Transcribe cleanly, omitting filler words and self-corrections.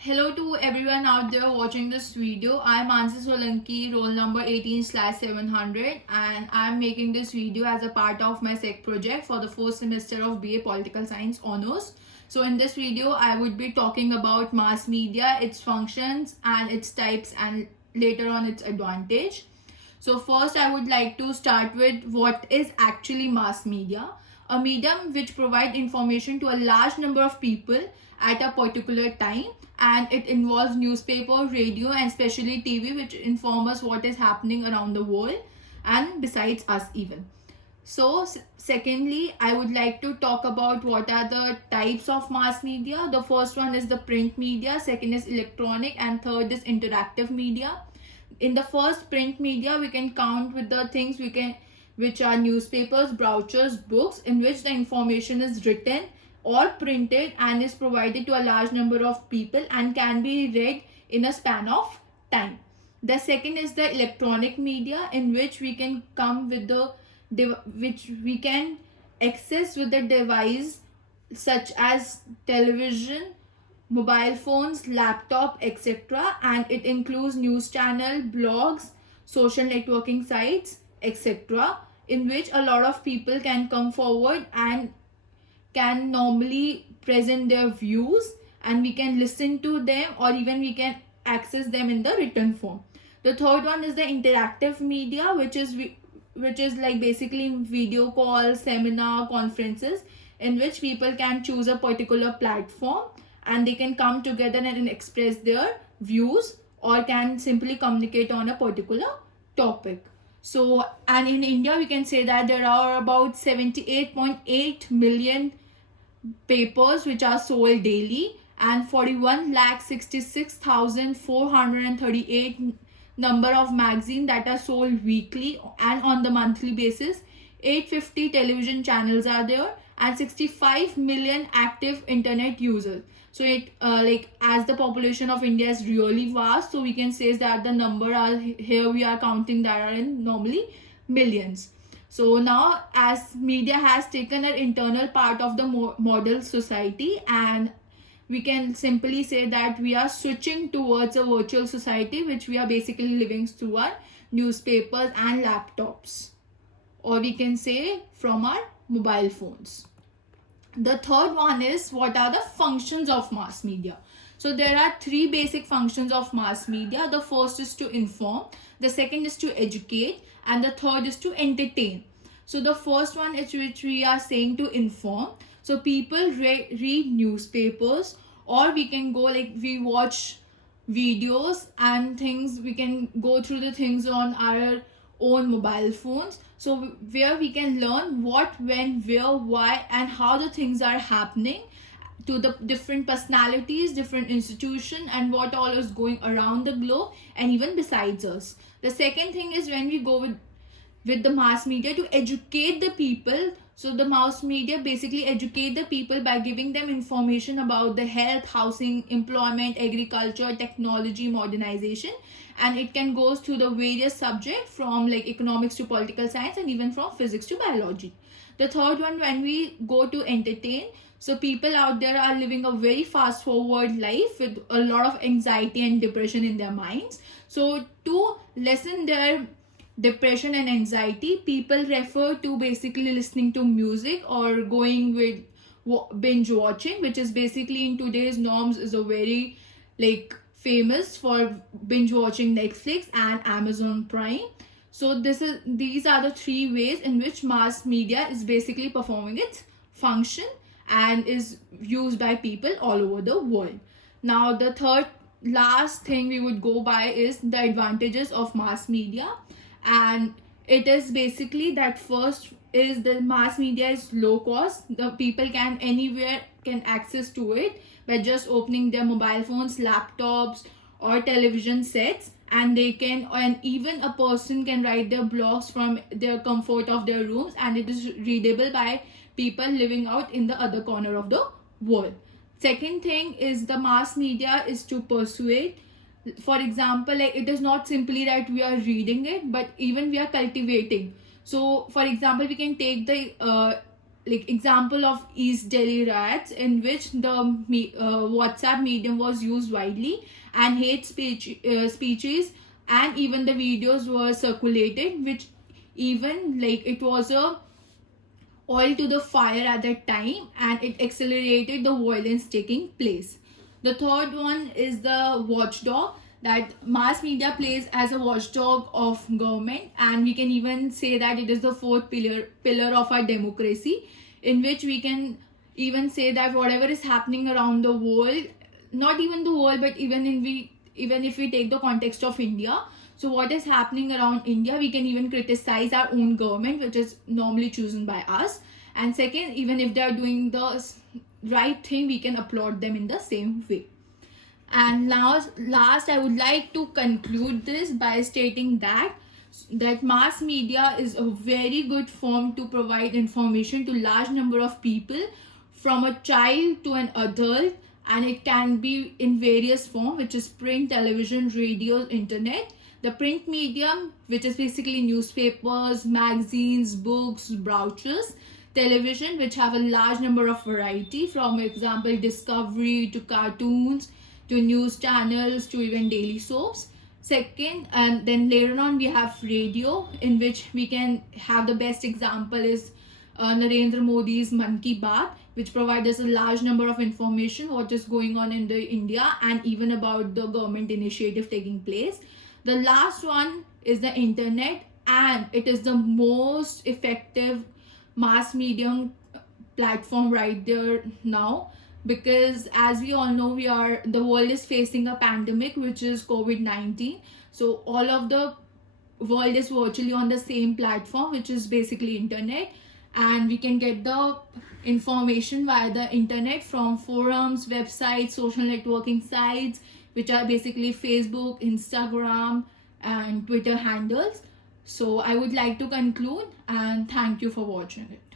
Hello to everyone out there watching this video. I'm Ansi Solanki, roll number 18/700, and I'm making this video as a part of my SEC project for the first semester of BA Political Science Honours. So in this video, I would be talking about mass media, its functions and its types, and later on its advantage. So first I would like to start with what is actually mass media. A medium which provides information to a large number of people at a particular time, and it involves newspaper, radio and especially TV, which inform us what is happening around the world and besides us even. So secondly, I would like to talk about what are the types of mass media. The first one is the print media, second is electronic, and third is interactive media. In the first print media, we can count with the things which are newspapers, brochures, books, in which the information is written or printed and is provided to a large number of people and can be read in a span of time. The second is the electronic media, in which we can come with the which we can access with the device such as television, mobile phones, laptop, etc. And it includes news channel, blogs, social networking sites, etc. in which a lot of people can come forward and can normally present their views, and we can listen to them or even we can access them in the written form. The third one is the interactive media, which is like basically video calls, seminar, conferences, in which people can choose a particular platform and they can come together and express their views or can simply communicate on a particular topic. So, and in India, we can say that there are about 78.8 million papers which are sold daily, and 41,66,438 number of magazines that are sold weekly and on the monthly basis. 850 television channels are there and 65 million active internet users. So it like as the population of India is really vast, so we can say that the number are here we are counting that are in normally millions. So now, as media has taken an internal part of the model society, and we can simply say that we are switching towards a virtual society, which we are basically living through our newspapers and laptops, or we can say from our mobile phones. The third one is what are the functions of mass media. So there are three basic functions of mass media. The first is to inform, the second is to educate, and the third is to entertain. So the first one is which we are saying to inform. So people read newspapers, or we can go like we watch videos and things, we can go through the things on our own mobile phones, so where we can learn what, when, where, why and how the things are happening to the different personalities, different institution, and what all is going around the globe and even besides us. The second thing is when we go with the mass media to educate the people. So the mass media basically educate the people by giving them information about the health, housing, employment, agriculture, technology, modernization, and it can go through the various subjects from like economics to political science and even from physics to biology. The third one, when we go to entertain, so people out there are living a very fast forward life with a lot of anxiety and depression in their minds. So to lessen their depression and anxiety, people refer to basically listening to music or going with binge watching, which is basically in today's norms is a very like famous for binge watching Netflix and Amazon Prime. So these are the three ways in which mass media is basically performing its function and is used by people all over the world. Now the third last thing we would go by is the advantages of mass media, and it is basically that first is the mass media is low cost. The people can anywhere can access to it by just opening their mobile phones, laptops or television sets, and they can, and even a person can write their blogs from their comfort of their rooms, and it is readable by people living out in the other corner of the world. Second thing is the mass media is to persuade. For example, like it is not simply that we are reading it, but even we are cultivating. So for example, we can take the like example of East Delhi riots, in which the WhatsApp medium was used widely, and speeches and even the videos were circulated, which even like it was a oil to the fire at that time, and it accelerated the violence taking place. The third one is the watchdog, that mass media plays as a watchdog of government, and we can even say that it is the fourth pillar of our democracy, in which we can even say that whatever is happening around the world, not even the world, but even if we take the context of India, so what is happening around India, we can even criticize our own government, which is normally chosen by us. And second, even if they are doing the right thing, we can applaud them in the same way. And last, I would like to conclude this by stating that mass media is a very good form to provide information to large number of people, from a child to an adult, and it can be in various form, which is print, television, radio, internet. The print medium, which is basically newspapers, magazines, books, brochures. Television, which have a large number of variety, from example Discovery to cartoons to news channels to even daily soaps. Second, and then later on we have radio, in which we can have the best example is Narendra Modi's Man Ki Baat, which provides us a large number of information what is going on in the India, and even about the government initiative taking place. The last one is the internet, and it is the most effective mass medium platform right there now, because as we all know, the world is facing a pandemic, which is COVID-19. So all of the world is virtually on the same platform, which is basically internet, and we can get the information via the internet from forums, websites, social networking sites, which are basically Facebook, Instagram, and Twitter handles. So I would like to conclude, and thank you for watching it.